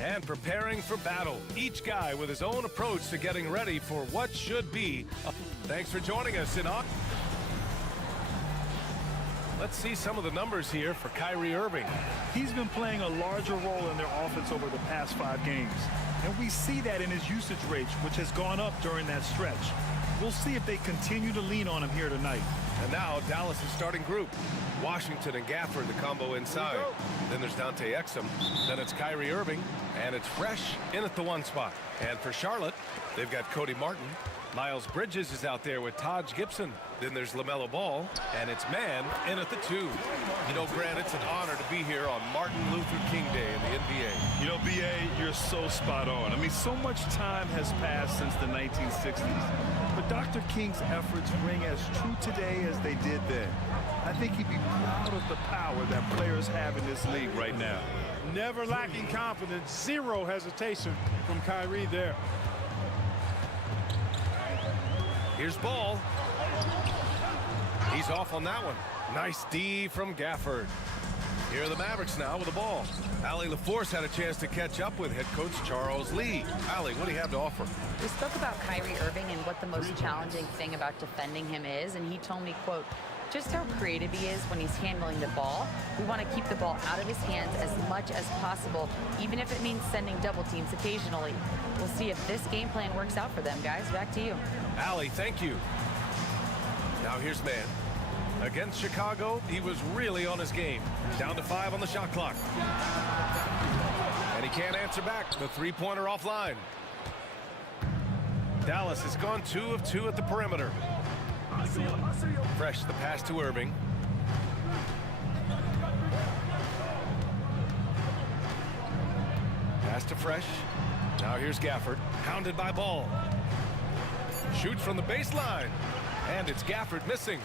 And preparing for battle. Each guy with his own approach to getting ready for what should be. Thanks for joining us in August. Let's see some of the numbers here for Kyrie Irving. He's been playing a larger role in their offense over the past 5 games. And we see that in his usage rate, which has gone up during that stretch. We'll see if they continue to lean on him here tonight. And now Dallas' starting group. Washington and Gafford, the combo inside. Then there's Dante Exum. Then it's Kyrie Irving. And it's Fresh in at the 1 spot. And for Charlotte, they've got Cody Martin. Miles Bridges is out there with Taj Gibson. Then there's LaMelo Ball. And it's Mann in at the 2. You know, Grant, it's an honor to be here on Martin Luther King Day in the NBA. You know, B.A., you're so spot on. I mean, so much time has passed since the 1960s. But Dr. King's efforts ring as true today as they did then. I think he'd be proud of the power that players have in this league right now. Never lacking confidence, zero hesitation from Kyrie there. Here's Ball. He's off on that one. Nice D from Gafford. Here are the Mavericks now with the ball. Allie LaForce had a chance to catch up with head coach Charles Lee. Allie, what do you have to offer? We spoke about Kyrie Irving and what the most challenging thing about defending him is, and he told me, quote, just how creative he is when he's handling the ball. We want to keep the ball out of his hands as much as possible, even if it means sending double teams occasionally. We'll see if this game plan works out for them, guys. Back to you. Allie, thank you. Now here's Mann. Against Chicago, he was really on his game. Down to 5 on the shot clock. And he can't answer back. The three-pointer offline. Dallas has gone 2 of 2 at the perimeter. Fresh the pass to Irving. Pass to Fresh. Now here's Gafford. Pounded by Ball. Shoots from the baseline. And it's Gafford missing.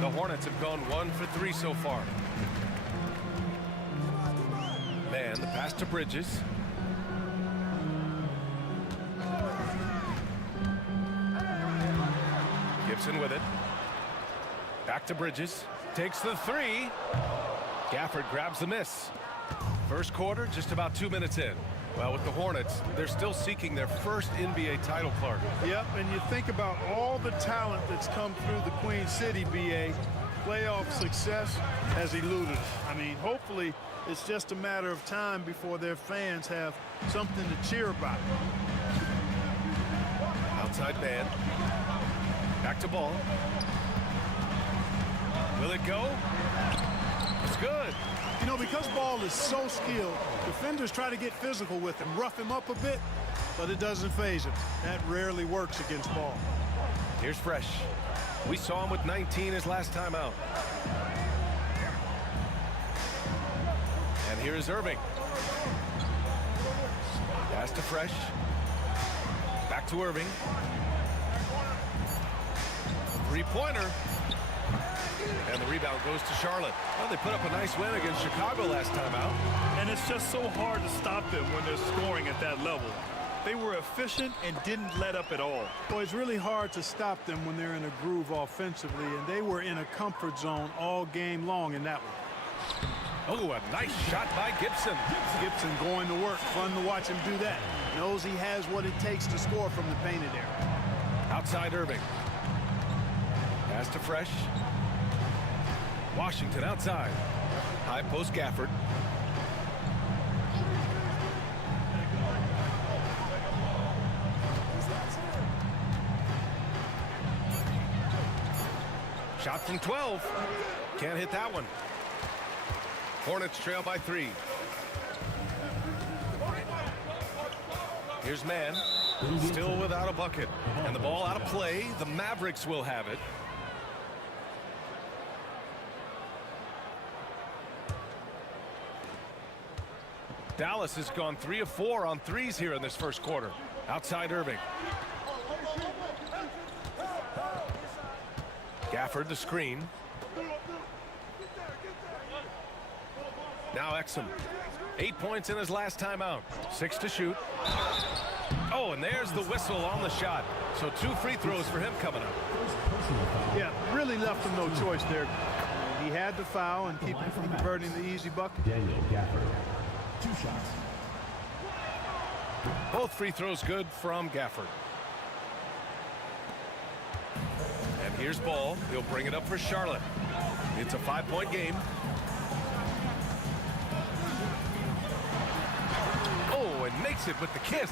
The Hornets have gone 1 for 3 so far. Mann, the pass to Bridges. Gibson with it. Back to Bridges. Takes the 3. Gafford grabs the miss. First quarter, just about 2 minutes in. Well, with the Hornets, they're still seeking their first NBA title, Clark. Yep, and you think about all the talent that's come through the Queen City, B.A. Playoff success has eluded. I mean, hopefully it's just a matter of time before their fans have something to cheer about. Outside Mann. Back to Ball. Will it go? It's good. You know, because Ball is so skilled, defenders try to get physical with him, rough him up a bit, but it doesn't faze him. That rarely works against Ball. Here's Fresh. We saw him with 19 his last time out. And here is Irving. Pass to Fresh. Back to Irving. Three-pointer. And the rebound goes to Charlotte. Well, they put up a nice win against Chicago last time out. And it's just so hard to stop them when they're scoring at that level. They were efficient and didn't let up at all. Boy, it's really hard to stop them when they're in a groove offensively, and they were in a comfort zone all game long in that one. Oh, a nice shot by Gibson. Gibson going to work. Fun to watch him do that. Knows he has what it takes to score from the painted area. Outside Irving. Pass to Fresh. Washington outside. High post Gafford. Shot from 12. Can't hit that one. Hornets trail by 3. Here's Mann. Still without a bucket. And the ball out of play. The Mavericks will have it. Dallas has gone 3 of 4 on threes here in this first quarter. Outside Irving. Gafford the screen. Now Exum. 8 points in his last time out. 6 to shoot. Oh, and there's the whistle on the shot. So 2 free throws for him coming up. Yeah, really left him no choice there. He had to foul and keep him from converting the easy bucket. Daniel Gafford. 2 shots. Both free throws good from Gafford. And here's Ball. He'll bring it up for Charlotte. It's a 5-point game. Oh, and makes it with the kiss.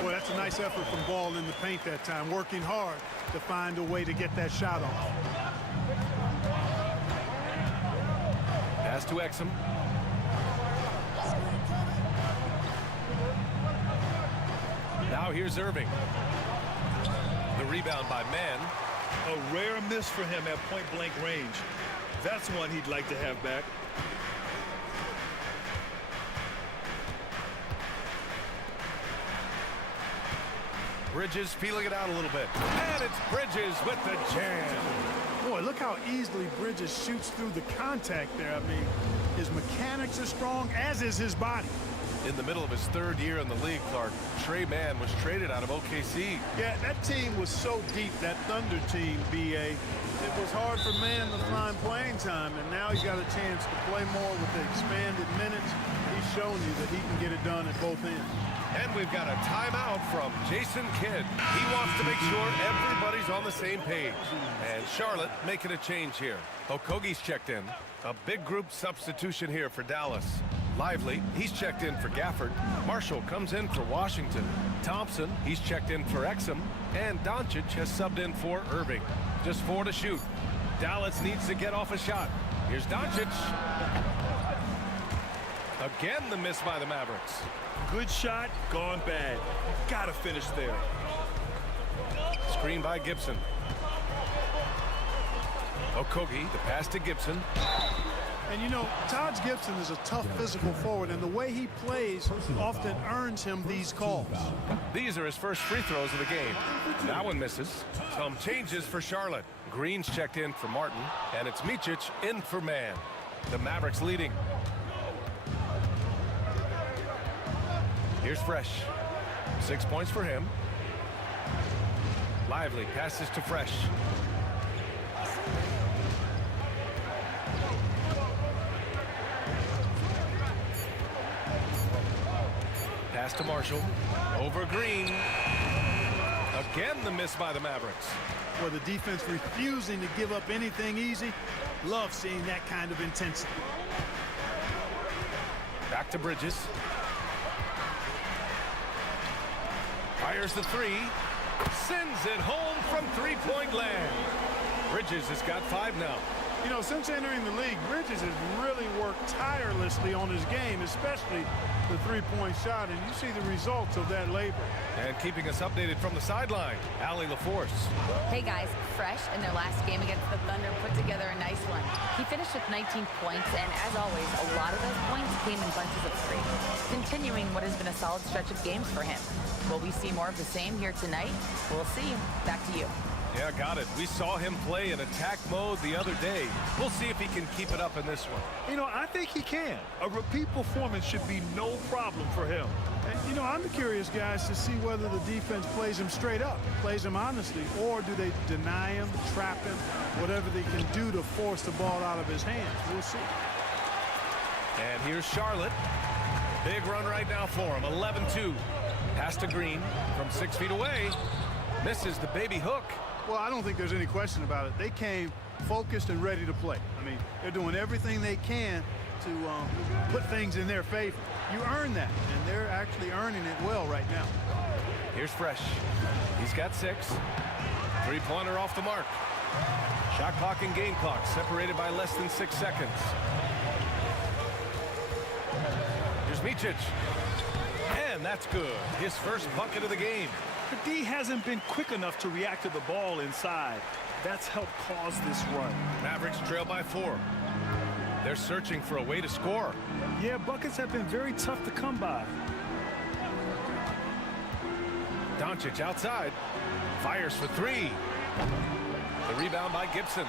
Boy, that's a nice effort from Ball in the paint that time, working hard to find a way to get that shot off. Pass to Exum. Now here's Irving. The rebound by Mann. A rare miss for him at point-blank range. That's one he'd like to have back. Bridges feeling it out a little bit. And it's Bridges with the jam. Boy, look how easily Bridges shoots through the contact there. I mean, his mechanics are strong, as is his body. In the middle of his 3rd year in the league, Clark, Tre Mann was traded out of OKC. Yeah, that team was so deep, that Thunder team, B.A. It was hard for Mann to find playing time, and now he's got a chance to play more with the expanded minutes. He's shown you that he can get it done at both ends. And we've got a timeout from Jason Kidd. He wants to make sure everybody's on the same page. And Charlotte making a change here. Okogie's checked in. A big group substitution here for Dallas. Lively, he's checked in for Gafford. Marshall comes in for Washington. Thompson, he's checked in for Exum. And Doncic has subbed in for Irving. Just 4 to shoot. Dallas needs to get off a shot. Here's Doncic. Again, the miss by the Mavericks. Good shot, gone bad. Gotta finish there. Screen by Gibson. Okogie, the pass to Gibson. And you know, Taj Gibson is a tough physical forward, and the way he plays often earns him these calls. These are his first free throws of the game. That one misses. Some changes for Charlotte. Green's checked in for Martin, and it's Micic in for Mann. The Mavericks leading. Here's Fresh. 6 points for him. Lively passes to Fresh. Pass to Marshall. Over Green. Again, the miss by the Mavericks. Where the defense refusing to give up anything easy. Love seeing that kind of intensity. Back to Bridges. Fires the 3. Sends it home from 3-point land. Bridges has got 5 now. You know, since entering the league, Bridges has really worked tirelessly on his game, especially the 3-point shot, and you see the results of that labor. And keeping us updated from the sideline, Allie LaForce. Hey guys, Fresh in their last game against the Thunder put together a nice one. He finished with 19 points, and as always, a lot of those points came in bunches of 3, continuing what has been a solid stretch of games for him. Will we see more of the same here tonight? We'll see. Back to you. Yeah, got it. We saw him play in attack mode the other day. We'll see if he can keep it up in this one. You know, I think he can. A repeat performance should be no problem for him. And, you know, I'm curious, guys, to see whether the defense plays him straight up, plays him honestly, or do they deny him, trap him, whatever they can do to force the ball out of his hands. We'll see. And here's Charlotte. Big run right now for him. 11-2. Pass to Green from 6 feet away. Misses the baby hook. Well, I don't think there's any question about it. They came focused and ready to play. I mean, they're doing everything they can to put things in their favor. You earn that, and they're actually earning it well right now. Here's Fresh. He's got 6. 3-pointer off the mark. Shot clock and game clock separated by less than 6 seconds. Here's Micic. And that's good. His first bucket of the game. The D hasn't been quick enough to react to the ball inside. That's helped cause this run. Mavericks trail by 4. They're searching for a way to score. Yeah, buckets have been very tough to come by. Doncic outside. Fires for 3. The rebound by Gibson.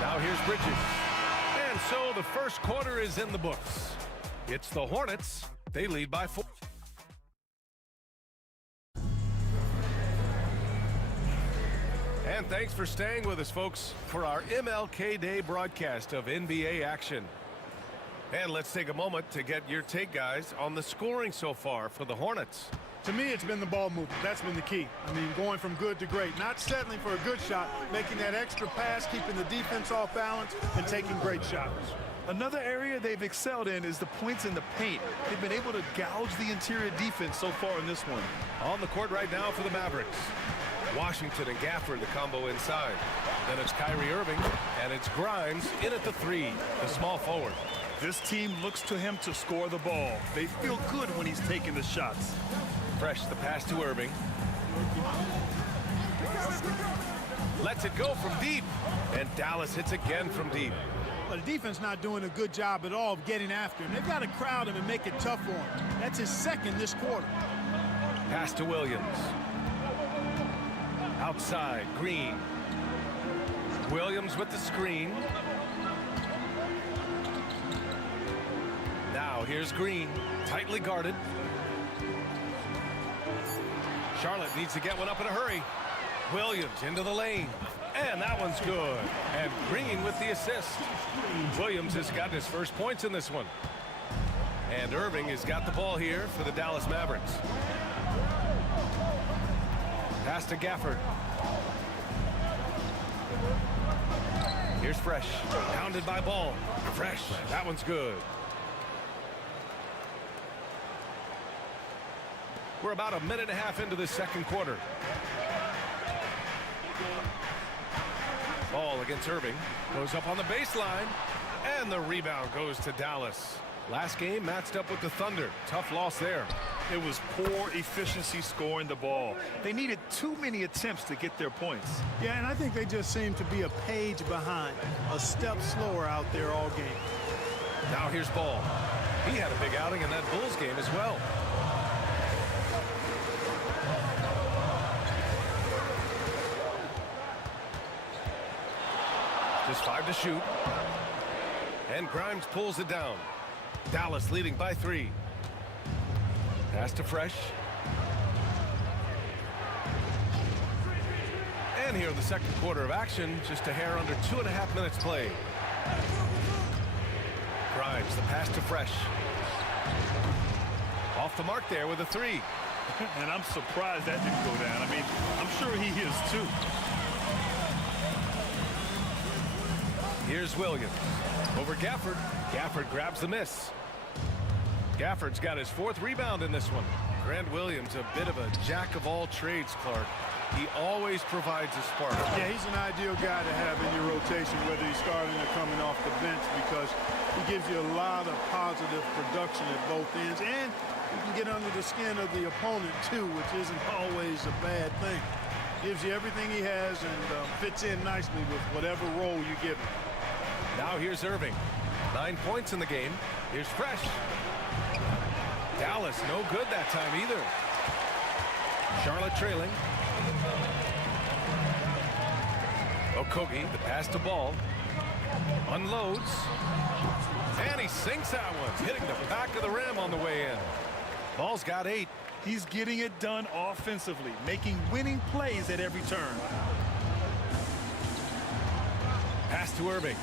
Now here's Bridges. And so the first quarter is in the books. It's the Hornets. They lead by 4. And thanks for staying with us, folks, for our MLK Day broadcast of NBA action. And let's take a moment to get your take, guys, on the scoring so far for the Hornets. To me, it's been the ball movement. That's been the key. I mean, going from good to great. Not settling for a good shot, making that extra pass, keeping the defense off balance, and taking great shots. Another area they've excelled in is the points in the paint. They've been able to gouge the interior defense so far in this one. On the court right now for the Mavericks. Washington and Gafford, the combo inside. Then it's Kyrie Irving, and it's Grimes in at the three, the small forward. This team looks to him to score the ball. They feel good when he's taking the shots. Fresh, the pass to Irving. Lets it go from deep. And Dallas hits again from deep. But the defense not doing a good job at all of getting after him. They've got to crowd him and make it tough for him. That's his second this quarter. Pass to Williams. Outside, Green. Williams with the screen. Now here's Green, tightly guarded. Charlotte needs to get one up in a hurry. Williams into the lane. And that one's good. And Green with the assist. Williams has gotten his first points in this one. And Irving has got the ball here for the Dallas Mavericks. Pass to Gafford. Here's Fresh. Pounded by Ball. Fresh. That one's good. We're about a minute and a half into the second quarter. Ball against Irving. Goes up on the baseline. And the rebound goes to Dallas. Last game matched up with the Thunder. Tough loss there. It was poor efficiency scoring the ball. They needed too many attempts to get their points. Yeah, and I think they just seem to be a page behind, a step slower out there all game. Now here's Ball. He had a big outing in that Bulls game as well. Just 5 to shoot. And Grimes pulls it down. Dallas leading by 3. Pass to Fresh. And here in the second quarter of action, just a hair under 2.5 minutes played. Grimes, the pass to Fresh. Off the mark there with a 3. And I'm surprised that didn't go down. I mean, I'm sure he is too. Here's Williams. Over Gafford. Gafford grabs the miss. Gafford's got his 4th rebound in this one. Grant Williams, a bit of a jack of all trades, Clark. He always provides a spark. Yeah, he's an ideal guy to have in your rotation, whether he's starting or coming off the bench, because he gives you a lot of positive production at both ends, and you can get under the skin of the opponent too, which isn't always a bad thing. Gives you everything he has and fits in nicely with whatever role you give him. Now here's Irving. 9 points in the game. Here's Fresh. Dallas no good that time either. Charlotte trailing. Okogie, the pass to Ball. Unloads. And he sinks that one, hitting the back of the rim on the way in. Ball's got 8. He's getting it done offensively, making winning plays at every turn. Pass to Irving.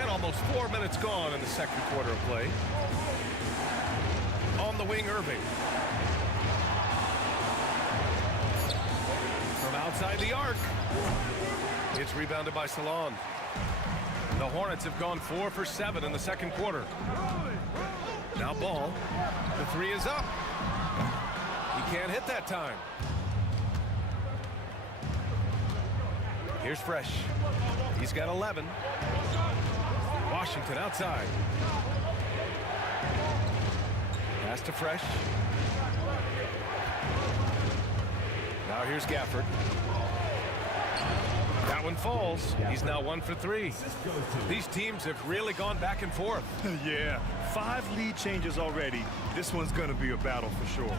And almost 4 minutes gone in the second quarter of play. On the wing, Irving. From outside the arc. It's rebounded by Salon. The Hornets have gone 4 for 7 in the second quarter. Now Ball. The 3 is up. He can't hit that time. Here's Fresh. He's got 11. Washington outside. Pass to Fresh. Now here's Gafford. That one falls. He's now 1 for 3. These teams have really gone back and forth. Yeah, 5 lead changes already. This one's going to be a battle for sure.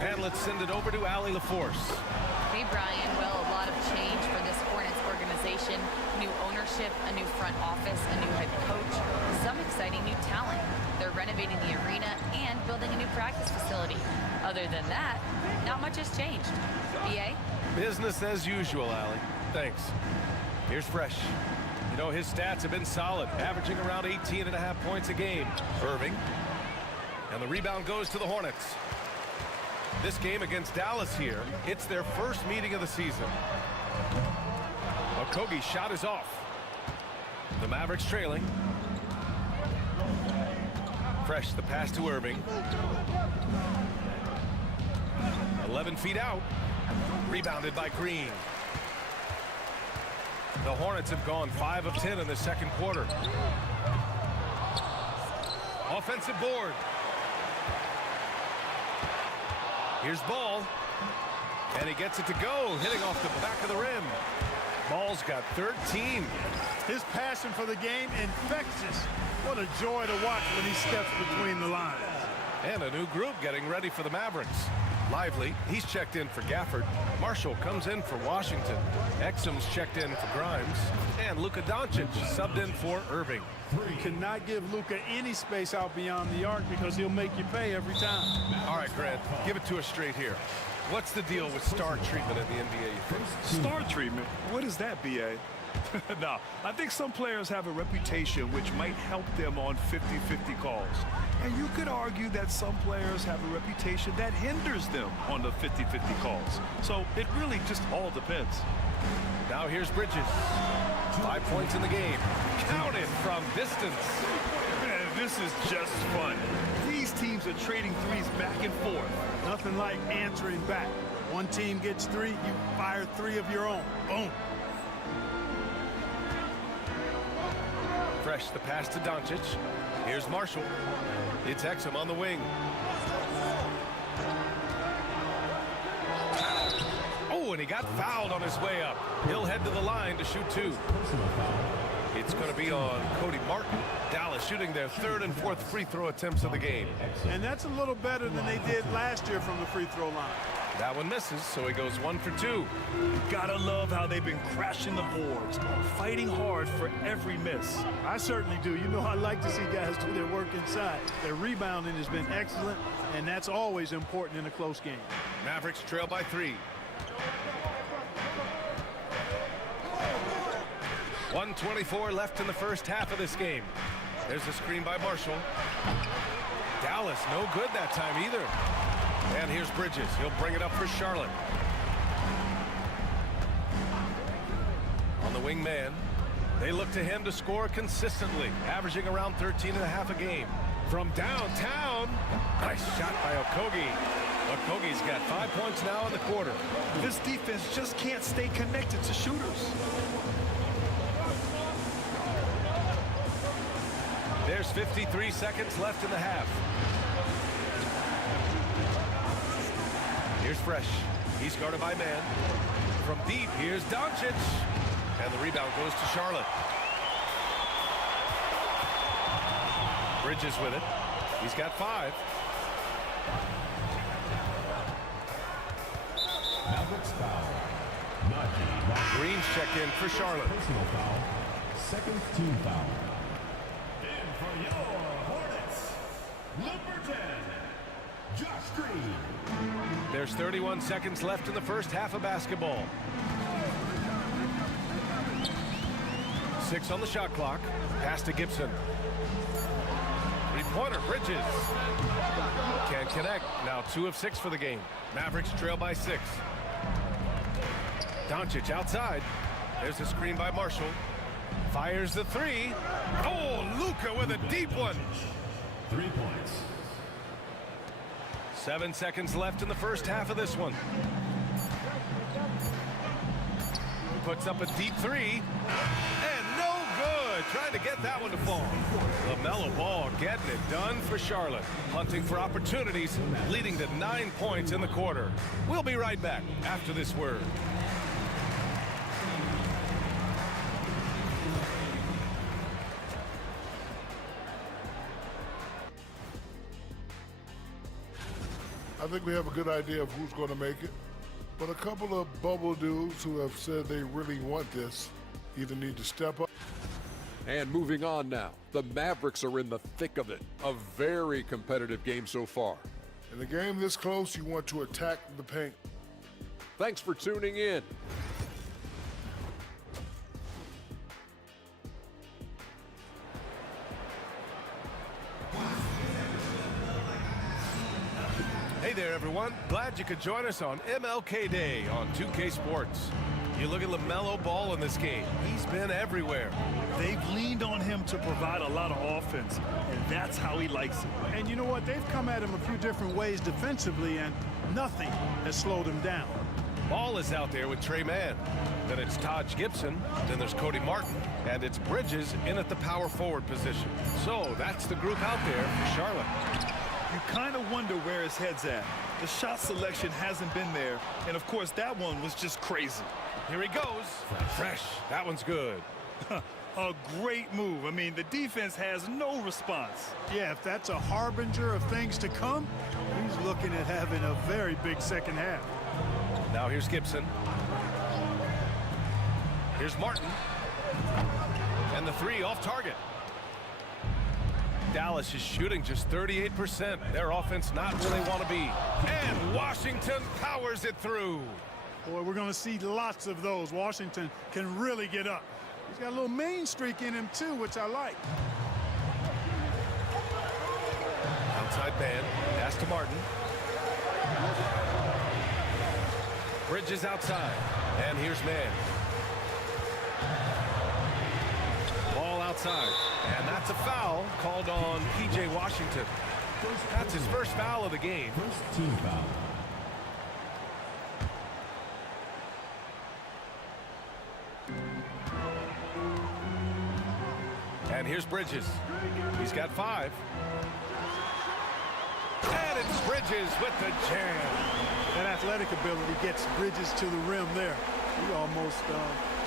And let's send it over to Allie LaForce. Hey, Brian. Well, a lot of change for this Hornets organization. New ownership, a new front office, a new head coach, some exciting new talent. They're renovating the arena and building a new practice facility. Other than that, not much has changed. BA? Business as usual, Allie. Thanks. Here's Fresh. You know, his stats have been solid, averaging around 18.5 points a game. Irving. And the rebound goes to the Hornets. This game against Dallas here, it's their first meeting of the season. Okogie's shot is off. The Mavericks trailing. Fresh, the pass to Irving. 11 feet out. Rebounded by Green. The Hornets have gone 5 of 10 in the second quarter. Offensive board. Here's Ball. And he gets it to go, hitting off the back of the rim. Ball's got 13. His passion for the game infectious. What a joy to watch when he steps between the lines. And a new group getting ready for the Mavericks. Lively, he's checked in for Gafford. Marshall comes in for Washington. Exum's checked in for Grimes. And Luka Doncic subbed in for Irving. You cannot give Luka any space out beyond the arc because he'll make you pay every time. All right, Grant, give it to us straight here. What's the deal with star treatment in the NBA, you think? Star treatment? What is that, B.A.? No, I think some players have a reputation which might help them on 50-50 calls. And you could argue that some players have a reputation that hinders them on the 50-50 calls. So it really just all depends. Now here's Bridges. 5 points in the game. Counted from distance. Man, this is just fun. These teams are trading threes back and forth. Nothing like answering back. One team gets 3, you fire 3 of your own. Boom. Fresh, the pass to Doncic. Here's Marshall. It's Exum on the wing. Oh, and he got fouled on his way up. He'll head to the line to shoot 2. It's going to be on Cody Martin. Dallas shooting their 3rd and 4th free throw attempts of the game. And that's a little better than they did last year from the free throw line. That one misses, so he goes 1 for 2. You gotta love how they've been crashing the boards, fighting hard for every miss. I certainly do. You know, I like to see guys do their work inside. Their rebounding has been excellent, and that's always important in a close game. Mavericks trail by 3. 1:24 left in the first half of this game. There's a screen by Marshall. Dallas no good that time either. And here's Bridges. He'll bring it up for Charlotte. On the wing man, they look to him to score consistently, averaging around 13.5 a game. From downtown, nice shot by Okogie. Okogie's got 5 points now in the quarter. This defense just can't stay connected to shooters. There's 53 seconds left in the half. Here's Fresh. He's guarded by man. From deep, here's Doncic. And the rebound goes to Charlotte. Bridges with it. He's got 5. Green's checked in for Charlotte. Personal foul. Second team foul. In for your Hornets, number 10, Josh Green. There's 31 seconds left in the first half of basketball. 6 on the shot clock. Pass to Gibson. Three-pointer, Bridges. Can't connect. Now 2 of 6 for the game. Mavericks trail by 6. Doncic outside. There's a screen by Marshall. Fires the 3. Oh, Luka with a deep one. 3 points. 7 seconds left in the first half of this one. Puts up a deep 3. And no good. Trying to get that one to fall. LaMelo Ball getting it done for Charlotte. Hunting for opportunities, leading to 9 points in the quarter. We'll be right back after this word. I think we have a good idea of who's going to make it. But a couple of bubble dudes who have said they really want this either need to step up. And moving on now, the Mavericks are in the thick of it. A very competitive game so far. In a game this close, you want to attack the paint. Thanks for tuning in. everyone. Glad you could join us on MLK Day on 2K Sports. You look at LaMelo Ball in this game. He's been everywhere. They've leaned on him to provide a lot of offense, and that's how he likes it. And you know what? They've come at him a few different ways defensively, and nothing has slowed him down. Ball is out there with Trey Mann. Then it's Taj Gibson. Then there's Cody Martin. And it's Bridges in at the power forward position. So that's the group out there for Charlotte. You kind of wonder where his head's at. The shot selection hasn't been there, and of course that one was just crazy. Here he goes. Fresh. That one's good. A great move. I mean, the defense has no response. Yeah, if that's a harbinger of things to come, he's looking at having a very big second half. Now here's Gibson. Here's Martin. And the three off target. Dallas is shooting just 38%. Their offense not where they want to be. And Washington powers it through. Boy, we're going to see lots of those. Washington can really get up. He's got a little main streak in him, too, which I like. Outside man. Pass to Martin. Bridges outside. And here's Mann. Ball outside. And that's a foul called on P.J. Washington. That's his first foul of the game. First team foul. And here's Bridges. He's got 5. And it's Bridges with the jam. That athletic ability gets Bridges to the rim there. He almost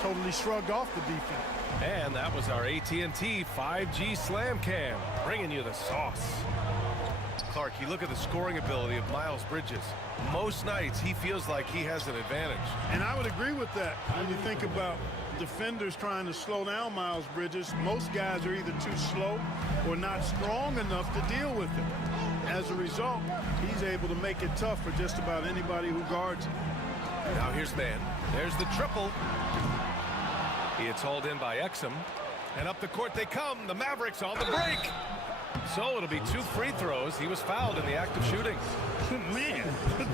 totally shrugged off the defense. And that was our AT&T 5G Slam Cam, bringing you the sauce. Clark, you look at the scoring ability of Miles Bridges. Most nights, he feels like he has an advantage. And I would agree with that. When you think about defenders trying to slow down Miles Bridges, most guys are either too slow or not strong enough to deal with him. As a result, he's able to make it tough for just about anybody who guards him. Now here's Mann. There's the triple. It's hauled in by Exum. And up the court they come. The Mavericks on the break. So it'll be 2 free throws. He was fouled in the act of shooting. Man,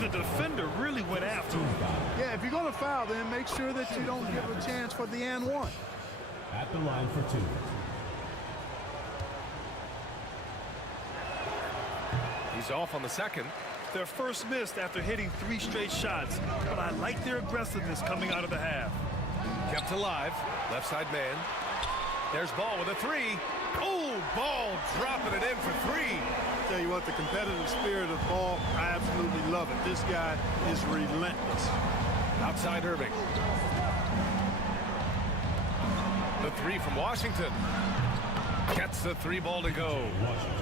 the defender really went after him. Yeah, if you're going to foul, then make sure that you don't give a chance for the and one. At the line for 2. He's off on the second. Their first missed after hitting 3 straight shots, but I like their aggressiveness coming out of the half. Kept alive. Left side man. There's Ball with a 3. Oh, Ball dropping it in for 3. Tell you what, the competitive spirit of Ball, I absolutely love it. This guy is relentless. Outside Irving. The 3 from Washington. Gets the 3 ball to go.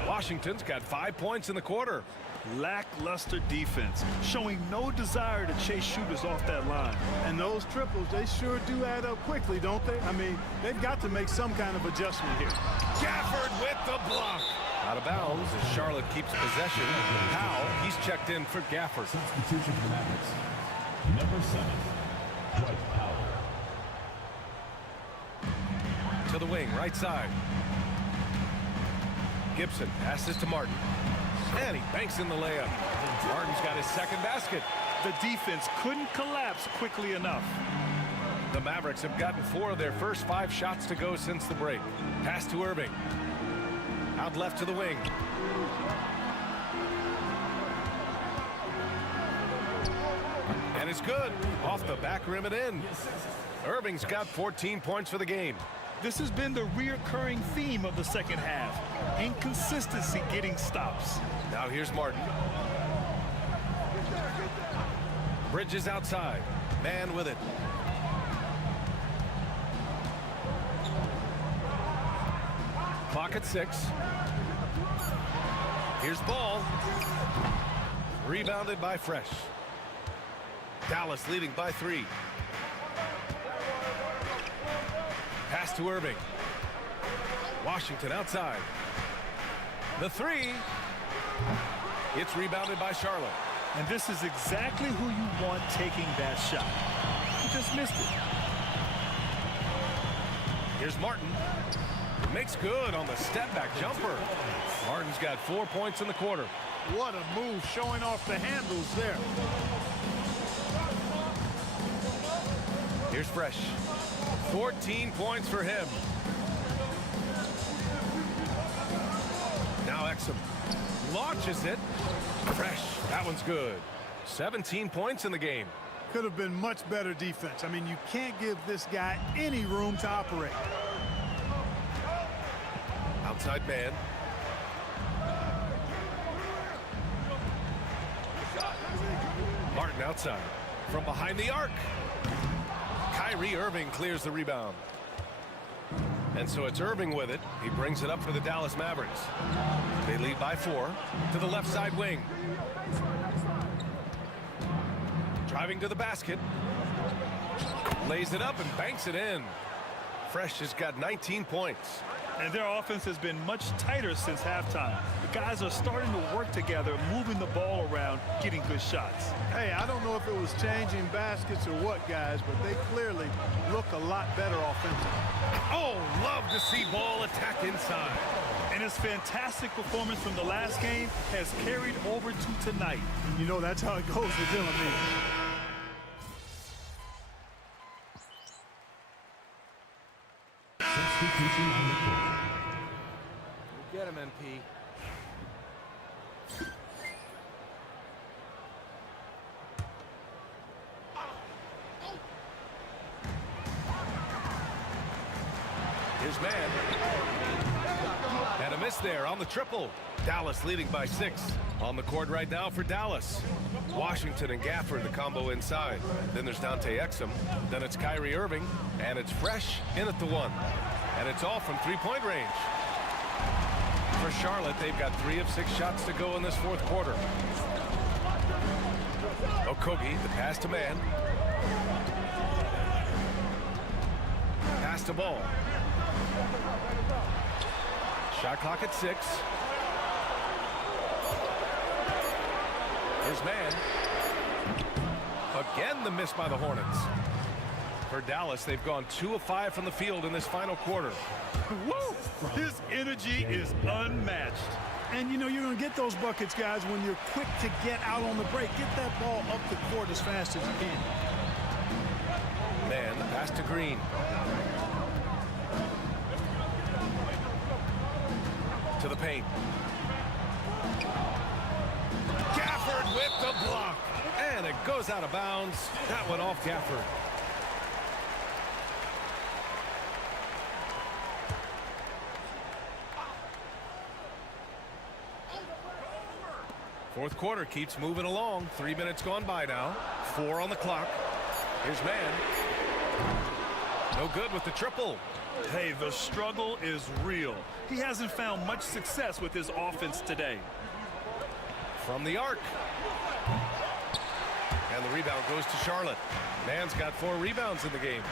Washington's got 5 points in the quarter. Lackluster defense, showing no desire to chase shooters off that line. And those triples, they sure do add up quickly, don't they? I mean, they've got to make some kind of adjustment here. Gafford with the block. Out of bounds as Charlotte keeps possession. Powell, he's checked in for Gafford. Substitution for Mavericks. Number 7, Dwight Powell. To the wing, right side. Gibson passes to Martin. And he banks in the layup. Martin's got his second basket. The defense couldn't collapse quickly enough. The Mavericks have gotten 4 of their first 5 shots to go since the break. Pass to Irving. Out left to the wing. And it's good. Off the back rim and in. Irving's got 14 points for the game. This has been the reoccurring theme of the second half. Inconsistency getting stops. Now here's Martin. Bridges outside. Man with it. Clock at 6. Here's Ball. Rebounded by Fresh. Dallas leading by 3. Pass to Irving. Washington outside. The 3. It's rebounded by Charlotte. And this is exactly who you want taking that shot. He just missed it. Here's Martin. Makes good on the step back jumper. Martin's got 4 points in the quarter. What a move, showing off the handles there. Here's Fresh. 14 points for him. Now Exum launches it. Fresh. That one's good. 17 points in the game. Could have been much better defense. I mean, you can't give this guy any room to operate. Outside man. Martin outside. From behind the arc. Kyrie Irving clears the rebound. And so it's Irving with it. He brings it up for the Dallas Mavericks. They lead by 4 to the left side wing. Driving to the basket. Lays it up and banks it in. Fresh has got 19 points. And their offense has been much tighter since halftime. The guys are starting to work together, moving the ball around, getting good shots. Hey, I don't know if it was changing baskets or what, guys, but they clearly look a lot better offensively. Oh, love to see ball attack inside. And his fantastic performance from the last game has carried over to tonight. You know, that's how it goes with Dylan Neal. Substitution on the court. Get him, MP. Here's man. And a miss there on the triple. Dallas leading by 6. On the court right now for Dallas. Washington and Gafford, the combo inside. Then there's Dante Exum. Then it's Kyrie Irving. And it's Fresh in at the 1. And it's all from three-point range. For Charlotte, they've got 3 of 6 shots to go in this fourth quarter. Okogie, the pass to man. Pass to Ball. Shot clock at 6. Here's man. Again, the miss by the Hornets. For Dallas, they've gone 2 of 5 from the field in this final quarter. Woo! His energy is unmatched. And, you know, you're going to get those buckets, guys, when you're quick to get out on the break. Get that ball up the court as fast as you can. Man, the pass to Green. To the paint. Gafford with the block. And it goes out of bounds. That went off Gafford. Fourth quarter keeps moving along. 3 minutes gone by now. 4 on the clock. Here's man. No good with the triple. Hey, the struggle is real. He hasn't found much success with his offense today. From the arc. And the rebound goes to Charlotte. Man's got 4 rebounds in the game.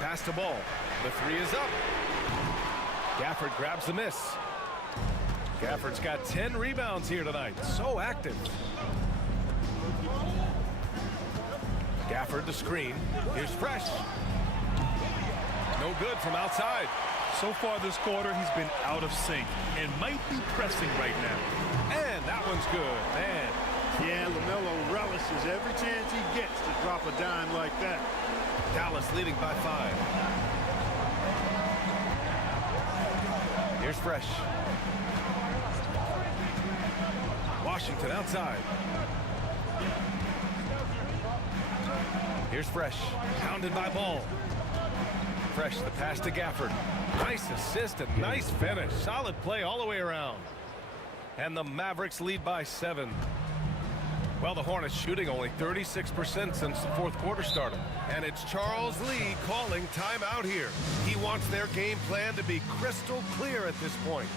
Pass to Ball. The 3 is up. Gafford grabs the miss. Gafford's got 10 rebounds here tonight. So active. Gafford the screen. Here's Fresh. No good from outside. So far this quarter, he's been out of sync and might be pressing right now. And that one's good, man. Yeah, LaMelo relishes every chance he gets to drop a dime like that. Dallas leading by 5. Here's Fresh. Washington outside. Here's Fresh. Pounded by Ball. Fresh, the pass to Gafford. Nice assist and nice finish. Solid play all the way around. And the Mavericks lead by 7. Well, the Hornets shooting only 36% since the fourth quarter started. And it's Charles Lee calling timeout here. He wants their game plan to be crystal clear at this point.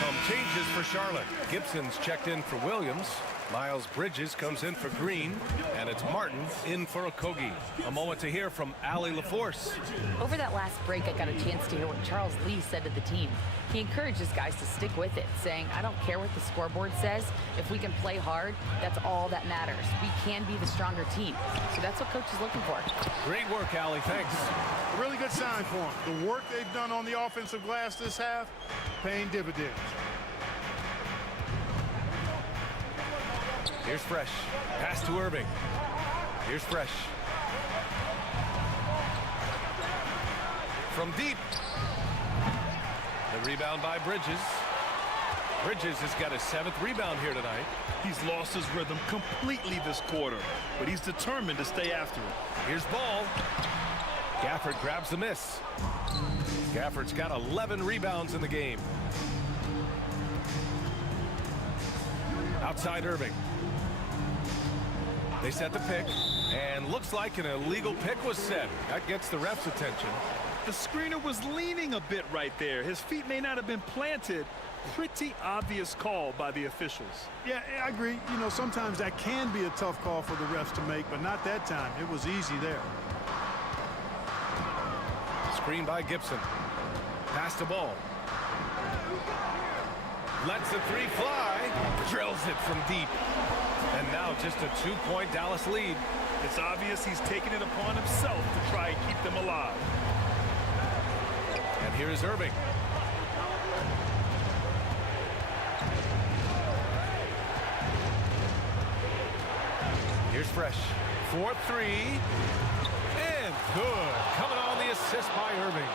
Some changes for Charlotte. Gibson's checked in for Williams. Miles Bridges comes in for Green, and it's Martin in for Okogie. A moment to hear from Allie LaForce. Over that last break, I got a chance to hear what Charles Lee said to the team. He encouraged his guys to stick with it, saying, I don't care what the scoreboard says. If we can play hard, that's all that matters. We can be the stronger team. So that's what coach is looking for. Great work, Allie. Thanks. A really good sign for them. The work they've done on the offensive glass this half, paying dividends. Here's Fresh. Pass to Irving. Here's Fresh. From deep. The rebound by Bridges. Bridges has got his 7th rebound here tonight. He's lost his rhythm completely this quarter, but he's determined to stay after it. Here's Ball. Gafford grabs the miss. Gafford's got 11 rebounds in the game. Outside Irving. They set the pick, and looks like an illegal pick was set. That gets the ref's attention. The screener was leaning a bit right there. His feet may not have been planted. Pretty obvious call by the officials. Yeah, I agree. You know, sometimes that can be a tough call for the refs to make, but not that time. It was easy there. Screen by Gibson. Pass to Ball. Lets the three fly. Drills it from deep. And now just a 2-point Dallas lead. It's obvious he's taking it upon himself to try and keep them alive. And here is Irving. Here's Fresh. 4-3. And good. Coming on the assist by Irving.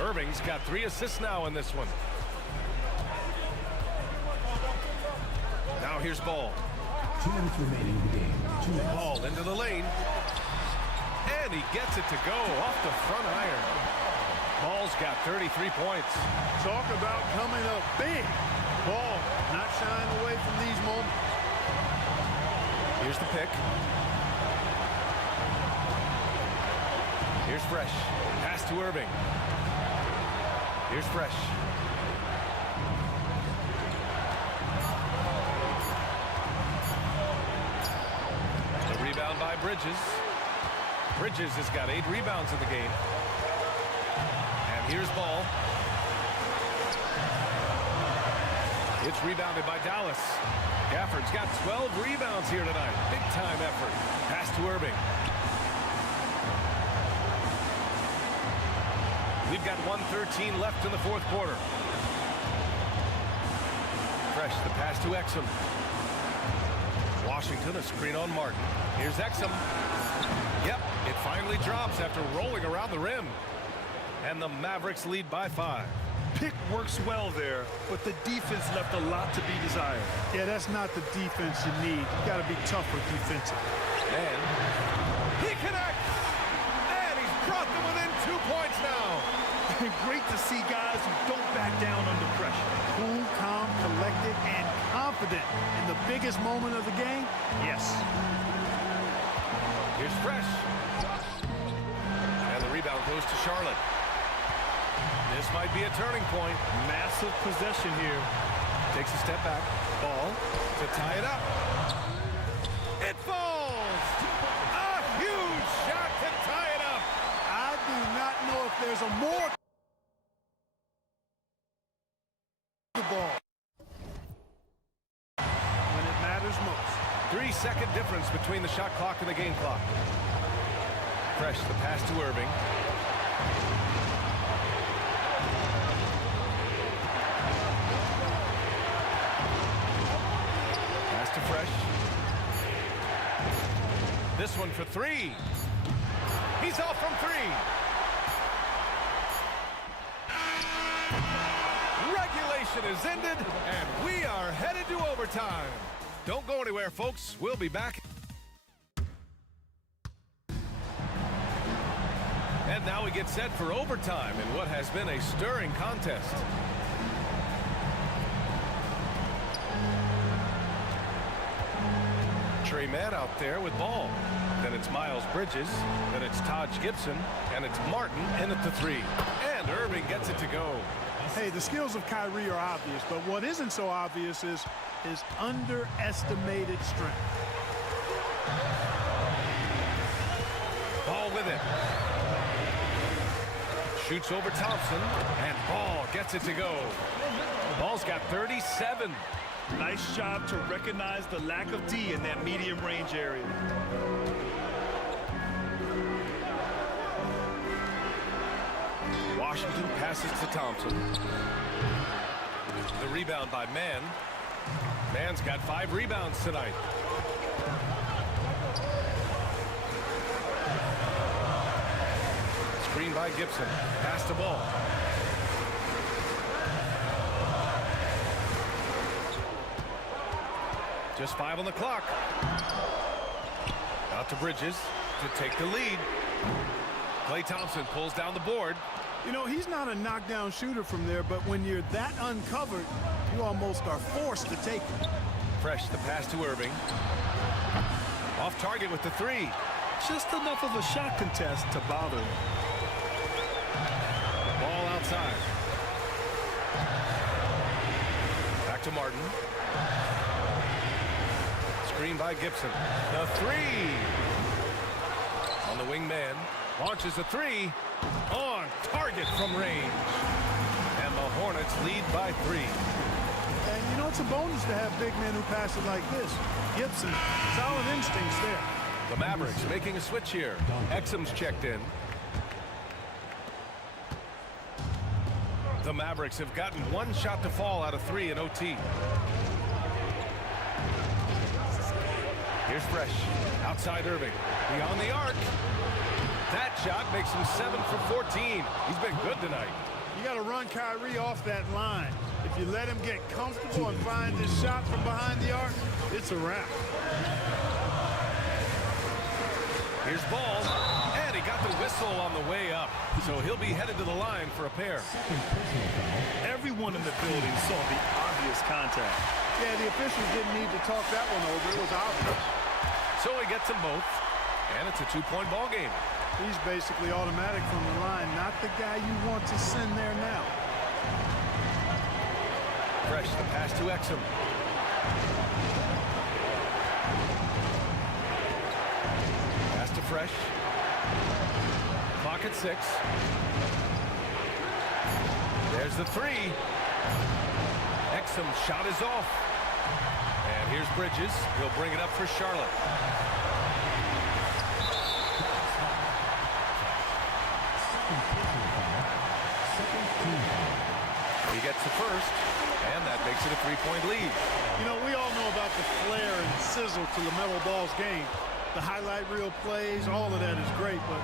Irving's got 3 assists now in this one. Now here's Ball. 2 minutes remaining in the game. 2 minutes. Ball into the lane. And he gets it to go off the front iron. Ball's got 33 points. Talk about coming up big. Ball not shying away from these moments. Here's the pick. Here's Fresh. Pass to Irving. Here's Fresh. The rebound by Bridges. Bridges has got 8 rebounds in the game. And here's Ball. It's rebounded by Dallas. Gafford's got 12 rebounds here tonight. Big time effort. Pass to Irving. We've got 1:13 left in the 4th quarter. Fresh, the pass to Exum. Washington, a screen on Martin. Here's Exum. Yep, it finally drops after rolling around the rim. And the Mavericks lead by 5. Pick works well there, but the defense left a lot to be desired. Yeah, that's not the defense you need. You got to be tougher defensive. And he connects. And he's brought them within 2 points now. Great to see guys who don't back down under pressure. Cool, calm, collected, and confident in the biggest moment of the game. Yes. Here's Fresh. And the rebound goes to Charlotte. This might be a turning point. Massive possession here. Takes a step back. Ball to tie it up. It falls. A huge shot to tie it up. I do not know if there's a more ball when it matters most. 3-second difference between the shot clock and the game clock. Fresh, the pass to Irving. Pass to Fresh. This one for 3. He's off from 3. Regulation is ended, and we are headed to overtime. Don't go anywhere, folks. We'll be back. And now we get set for overtime in what has been a stirring contest. Trey Mann out there with Ball. Then it's Miles Bridges. Then it's Taj Gibson. And it's Martin in at the 3. And Irving gets it to go. Hey, the skills of Kyrie are obvious, but what isn't so obvious is his underestimated strength. Ball with it. Shoots over Thompson, and Ball gets it to go. Ball's got 37. Nice job to recognize the lack of D in that medium range area. Washington passes to Thompson. The rebound by Mann. Mann's got 5 rebounds tonight. Screen by Gibson. Pass the ball. Just 5 on the clock. Out to Bridges to take the lead. Klay Thompson pulls down the board. You know, he's not a knockdown shooter from there, but when you're that uncovered, you almost are forced to take it. Fresh the pass to Irving. Off target with the 3. Just enough of a shot contest to bother him. Ball outside. Back to Martin. Screen by Gibson. The 3. On the wing man. Launches a 3. On target from range. And the Hornets lead by 3. And you know, it's a bonus to have big men who pass it like this. Gibson, solid instincts there. The Mavericks making a switch here. Exum's checked in. The Mavericks have gotten 1 shot to fall out of 3 in OT. Here's Fresh. Outside Irving. Beyond the arc. That shot makes him 7 for 14. He's been good tonight. You got to run Kyrie off that line. If you let him get comfortable and find his shot from behind the arc, it's a wrap. Here's Ball, and he got the whistle on the way up. So he'll be headed to the line for a pair. Everyone in the building saw the obvious contact. Yeah, the officials didn't need to talk that one over. It was obvious. So he gets them both, and it's a 2-point ball game. He's basically automatic from the line, not the guy you want to send there now. Fresh, the pass to Exum. Pass to Fresh. Clock at 6. There's the 3. Exum's shot is off. And here's Bridges. He'll bring it up for Charlotte. He gets the first, and that makes it a 3-point lead. You know, we all know about the flair and sizzle to LaMelo Ball's game. The highlight reel plays, all of that is great, but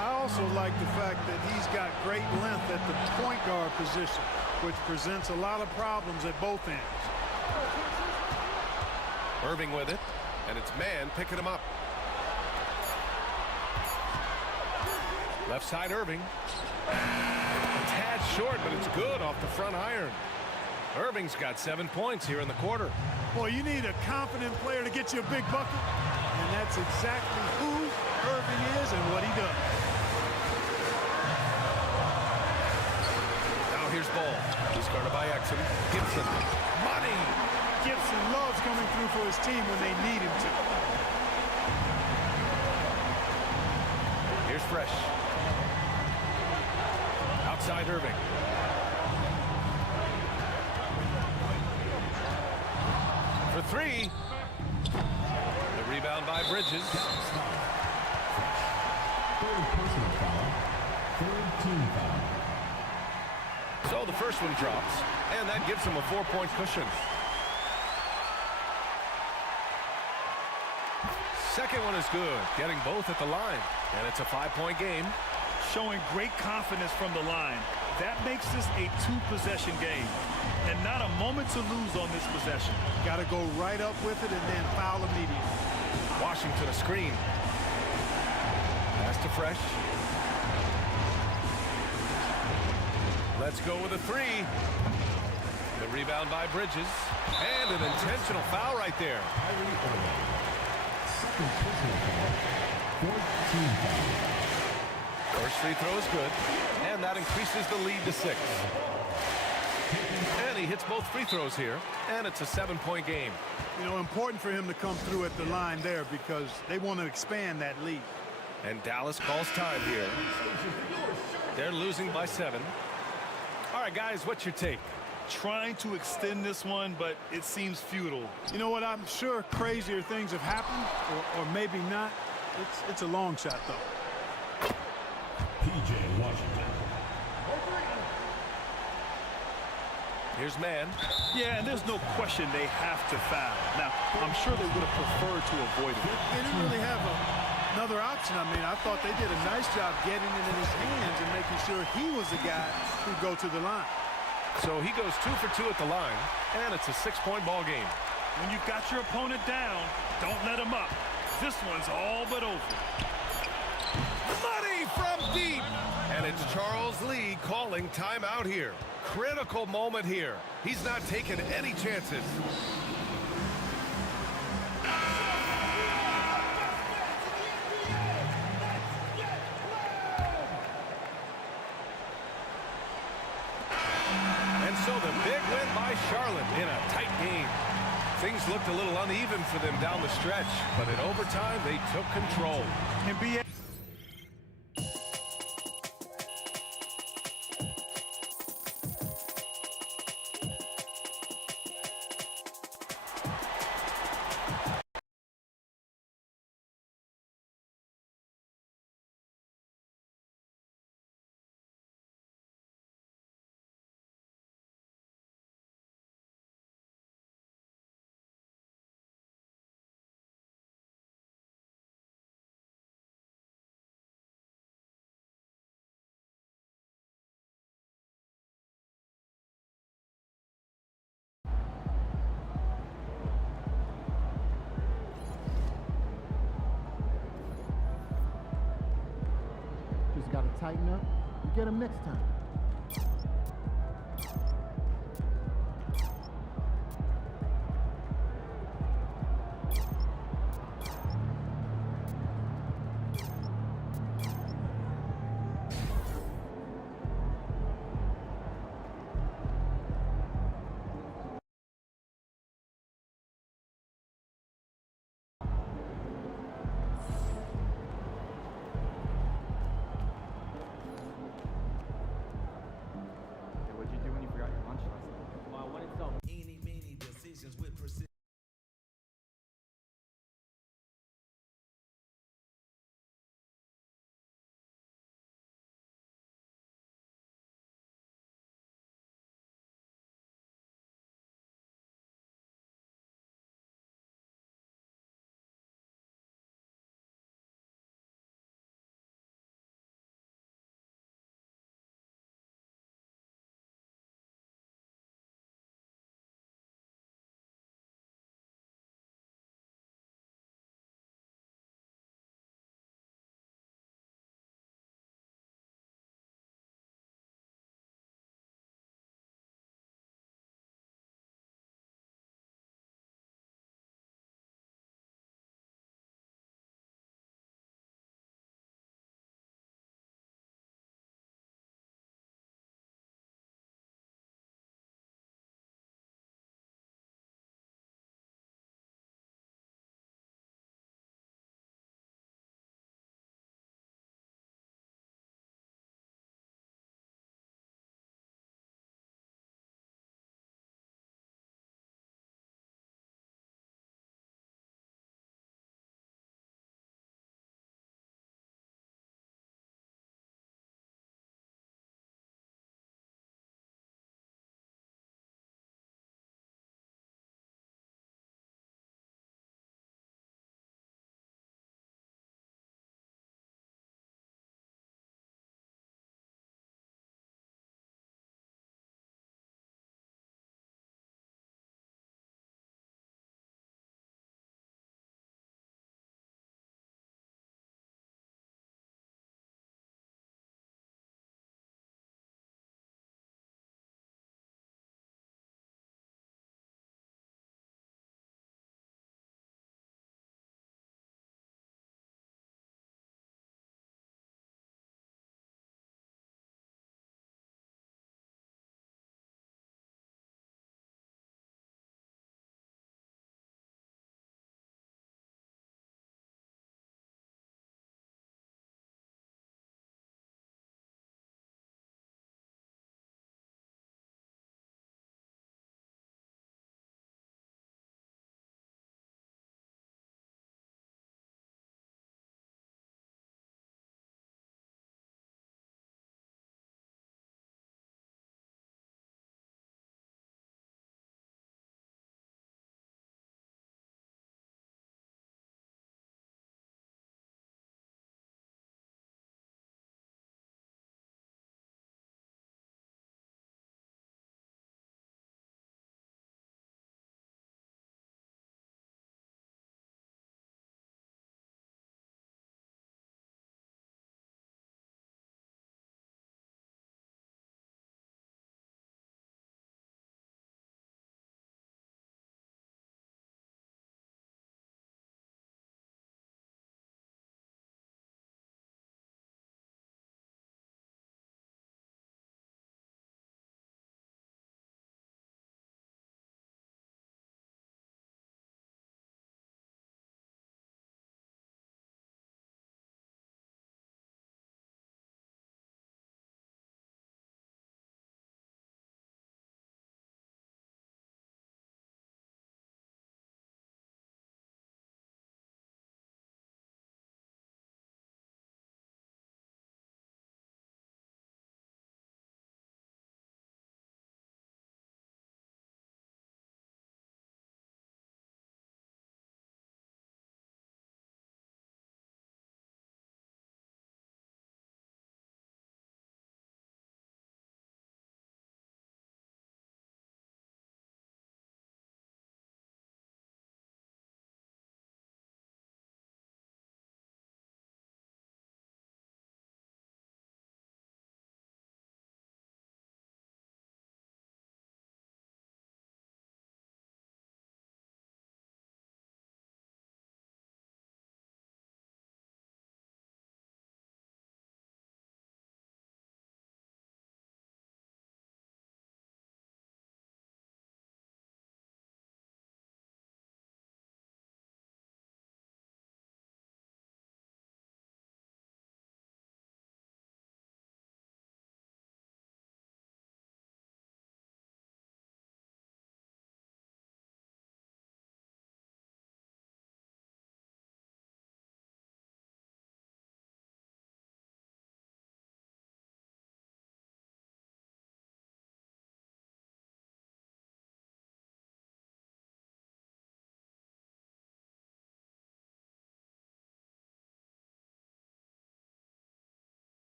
I also like the fact that he's got great length at the point guard position, which presents a lot of problems at both ends. Irving with it, and it's Mann picking him up. Left side Irving. A tad short, but it's good off the front iron. Irving's got 7 points here in the quarter. Boy, you need a confident player to get you a big bucket, and that's exactly who Irving is and what he does. Now here's Ball. He's guarded by Exum. Gibson. Money! Gibson loves coming through for his team when they need him to. Here's Fresh. Outside Irving. For 3. The rebound by Bridges. Third personal foul. Third team foul. So the first one drops, and that gives him a 4-point cushion. Second one is good, getting both at the line, and it's a 5-point game. Showing great confidence from the line. That makes this a 2-possession game. And not a moment to lose on this possession. Got to go right up with it and then foul immediately. Washington a screen. Pass to Fresh. Let's go with a 3. The rebound by Bridges. And an intentional foul right there. Second personal foul. Fourth team foul. First free throw is good, and that increases the lead to 6. And he hits both free throws here, and it's a 7-point game. You know, important for him to come through at the line there because they want to expand that lead. And Dallas calls time here. They're losing by 7. All right, guys, what's your take? Trying to extend this one, but it seems futile. You know what? I'm sure crazier things have happened, or maybe not. It's a long shot, though. P.J. Washington. Here's man. Yeah, and there's no question they have to foul. Now, I'm sure they would have preferred to avoid it. They didn't really have another option. I mean, I thought they did a nice job getting it in his hands and making sure he was the guy who'd go to the line. So he goes 2 for 2 at the line, and it's a 6-point ball game. When you've got your opponent down, don't let him up. This one's all but over. Money from deep! And it's Charles Lee calling timeout here. Critical moment here. He's not taking any chances. And so the big win by Charlotte in a tight game. Things looked a little uneven for them down the stretch, but in overtime, they took control. NBA. Just got to tighten up and get them next time.